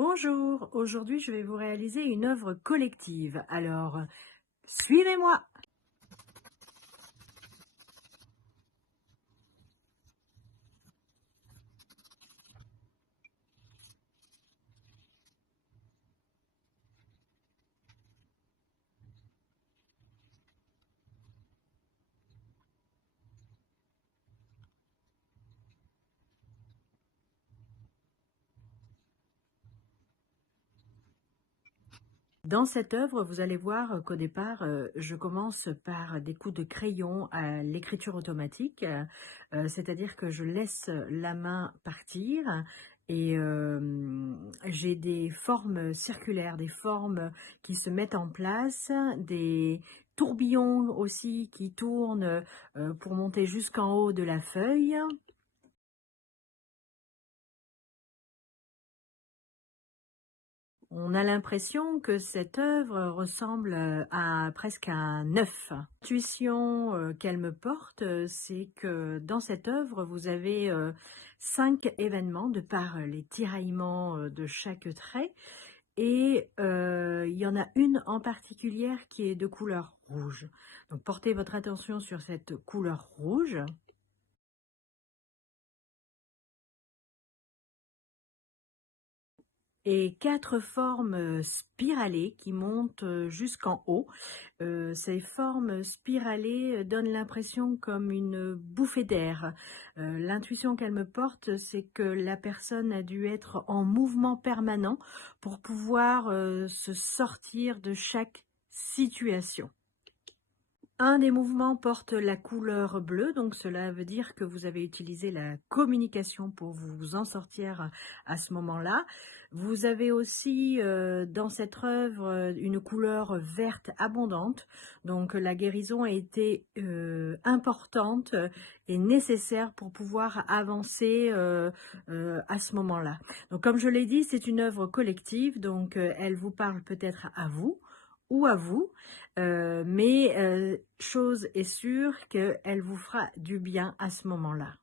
Bonjour, aujourd'hui je vais vous réaliser une œuvre collective. Alors, suivez-moi! Dans cette œuvre, vous allez voir qu'au départ, je commence par des coups de crayon à l'écriture automatique, c'est-à-dire que je laisse la main partir et j'ai des formes circulaires, des formes qui se mettent en place, des tourbillons aussi qui tournent pour monter jusqu'en haut de la feuille. On a l'impression que cette œuvre ressemble à presque un œuf. L'intuition qu'elle me porte, c'est que dans cette œuvre, vous avez 5 événements de par les tiraillements de chaque trait. Et il y en a une en particulière qui est de couleur rouge. Donc portez votre attention sur cette couleur rouge. Et 4 formes spiralées qui montent jusqu'en haut. Ces formes spiralées donnent l'impression comme une bouffée d'air. L'intuition qu'elle me porte, c'est que la personne a dû être en mouvement permanent pour pouvoir se sortir de chaque situation. Un des mouvements porte la couleur bleue, donc cela veut dire que vous avez utilisé la communication pour vous en sortir à ce moment-là. Vous avez aussi dans cette œuvre une couleur verte abondante, donc la guérison a été importante et nécessaire pour pouvoir avancer à ce moment-là. Donc comme je l'ai dit, c'est une œuvre collective, donc elle vous parle peut-être à vous ou à vous, mais chose est sûre qu'elle vous fera du bien à ce moment-là.